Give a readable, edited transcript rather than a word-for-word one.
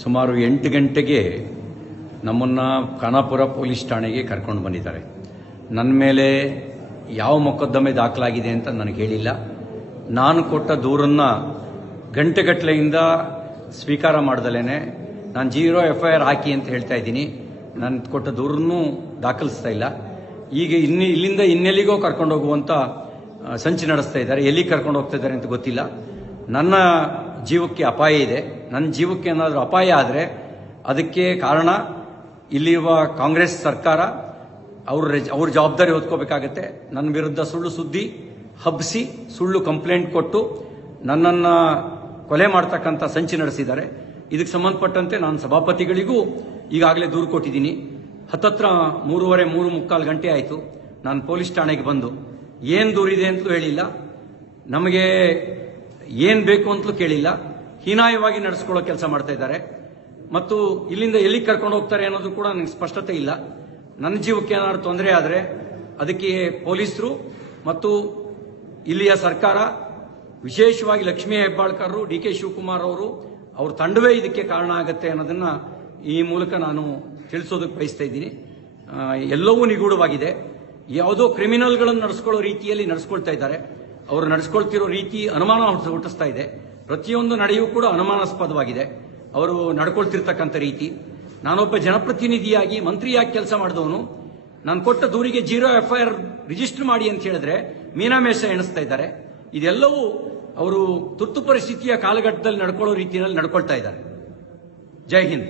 ಸುಮಾರು 8 ಗಂಟೆಗೆ ನಮ್ಮನ್ನು ಖಾನಾಪುರ ಪೊಲೀಸ್ ಠಾಣೆಗೆ ಕರ್ಕೊಂಡು ಬಂದಿದ್ದಾರೆ. ನನ್ನ ಮೇಲೆ ಯಾವ ಮೊಕದ್ದಮೆ ದಾಖಲಾಗಿದೆ ಅಂತ ನನಗೆ ಹೇಳಿಲ್ಲ. ನಾನು ಕೊಟ್ಟ ದೂರನ್ನು ಗಂಟೆಗಟ್ಟಲೆಯಿಂದ ಸ್ವೀಕಾರ ಮಾಡ್ದಲೇನೆ ನಾನು 0 FIR ಹಾಕಿ ಅಂತ ಹೇಳ್ತಾ ಇದ್ದೀನಿ. ನಾನು ಕೊಟ್ಟ ದೂರನ್ನೂ ದಾಖಲಿಸ್ತಾ ಇಲ್ಲ. ಈಗ ಇಲ್ಲಿಂದ ಇನ್ನೆಲ್ಲಿಗೋ ಕರ್ಕೊಂಡು ಹೋಗುವಂಥ ಸಂಚು ನಡೆಸ್ತಾ ಇದ್ದಾರೆ. ಎಲ್ಲಿ ಕರ್ಕೊಂಡು ಹೋಗ್ತಾ ಇದ್ದಾರೆ ಅಂತ ಗೊತ್ತಿಲ್ಲ. ನನ್ನ ಜೀವಕ್ಕೆ ಅಪಾಯ ಇದೆ. ನನ್ನ ಜೀವಕ್ಕೆ ಏನಾದರೂ ಅಪಾಯ ಆದರೆ ಅದಕ್ಕೆ ಕಾರಣ ಇಲ್ಲಿರುವ ಕಾಂಗ್ರೆಸ್ ಸರ್ಕಾರ. ಅವ್ರ ಜವಾಬ್ದಾರಿ ಹೊತ್ಕೋಬೇಕಾಗತ್ತೆ. ನನ್ನ ವಿರುದ್ಧ ಸುಳ್ಳು ಸುದ್ದಿ ಹಬ್ಬಿಸಿ ಸುಳ್ಳು ಕಂಪ್ಲೇಂಟ್ ಕೊಟ್ಟು ನನ್ನನ್ನು ಕೊಲೆ ಮಾಡ್ತಕ್ಕಂಥ ಸಂಚು ನಡೆಸಿದ್ದಾರೆ. ಇದಕ್ಕೆ ಸಂಬಂಧಪಟ್ಟಂತೆ ನಾನು ಸಭಾಪತಿಗಳಿಗೂ ಈಗಾಗಲೇ ದೂರು ಕೊಟ್ಟಿದ್ದೀನಿ. ಹತ್ತತ್ರ 3:30 ಗಂಟೆ ಆಯಿತು. ನಾನು ಪೊಲೀಸ್ ಠಾಣೆಗೆ ಬಂದು ಏನು ದೂರಿದೆ ಅಂತಲೂ ಹೇಳಿಲ್ಲ, ನಮಗೆ ಏನು ಬೇಕು ಅಂತಲೂ ಕೇಳಿಲ್ಲ. ಹೀನಾಯವಾಗಿ ನಡೆಸ್ಕೊಳ್ಳೋ ಕೆಲಸ ಮಾಡ್ತಾ ಇದ್ದಾರೆ. ಮತ್ತು ಇಲ್ಲಿಂದ ಎಲ್ಲಿಗೆ ಕರ್ಕೊಂಡು ಹೋಗ್ತಾರೆ ಅನ್ನೋದು ಕೂಡ ನನಗೆ ಸ್ಪಷ್ಟತೆ ಇಲ್ಲ. ನನ್ನ ಜೀವಕ್ಕೆ ಏನಾದರೂ ತೊಂದರೆ ಆದರೆ ಅದಕ್ಕೆ ಪೊಲೀಸರು ಮತ್ತು ಇಲ್ಲಿಯ ಸರ್ಕಾರ, ವಿಶೇಷವಾಗಿ ಲಕ್ಷ್ಮೀ ಹೆಬ್ಬಾಳ್ಕರ್, DK ಶಿವಕುಮಾರ್ ಅವ್ರ ತಂಡವೇ ಇದಕ್ಕೆ ಕಾರಣ ಆಗುತ್ತೆ ಅನ್ನೋದನ್ನ ಈ ಮೂಲಕ ನಾನು ತಿಳಿಸೋದಕ್ಕೆ ಬಯಸ್ತಾ ಇದ್ದೀನಿ. ಎಲ್ಲವೂ ನಿಗೂಢವಾಗಿದೆ. ಯಾವುದೋ ಕ್ರಿಮಿನಲ್ಗಳನ್ನು ನಡೆಸ್ಕೊಳ್ಳೋ ರೀತಿಯಲ್ಲಿ ನಡೆಸ್ಕೊಳ್ತಾ ಇದ್ದಾರೆ. ಅವರು ನಡೆಸ್ಕೊಳ್ತಿರೋ ರೀತಿ ಅನುಮಾನ ಹುಟ್ಟಿಸ್ತಾ ಇದೆ. ಪ್ರತಿಯೊಂದು ನಡೆಯೂ ಕೂಡ ಅನುಮಾನಾಸ್ಪದವಾಗಿದೆ. ಅವರು ನಡ್ಕೊಳ್ತಿರ್ತಕ್ಕಂಥ ರೀತಿ. ನಾನೊಬ್ಬ ಜನಪ್ರತಿನಿಧಿಯಾಗಿ ಮಂತ್ರಿಯಾಗಿ ಕೆಲಸ ಮಾಡಿದವನು. ನಾನು ಕೊಟ್ಟ ದೂರಿಗೆ 0 FIR ರಿಜಿಸ್ಟರ್ ಮಾಡಿ ಅಂತ ಹೇಳಿದ್ರೆ ಮೀನಾಮೇಷ ಎಣಿಸ್ತಾ ಇದ್ದಾರೆ. ಇದೆಲ್ಲವೂ ಅವರು ತುರ್ತು ಪರಿಸ್ಥಿತಿಯ ಕಾಲಘಟ್ಟದಲ್ಲಿ ನಡ್ಕೊಳ್ಳೋ ರೀತಿಯಲ್ಲಿ ನಡ್ಕೊಳ್ತಾ ಇದ್ದಾರೆ. ಜೈ ಹಿಂದ್.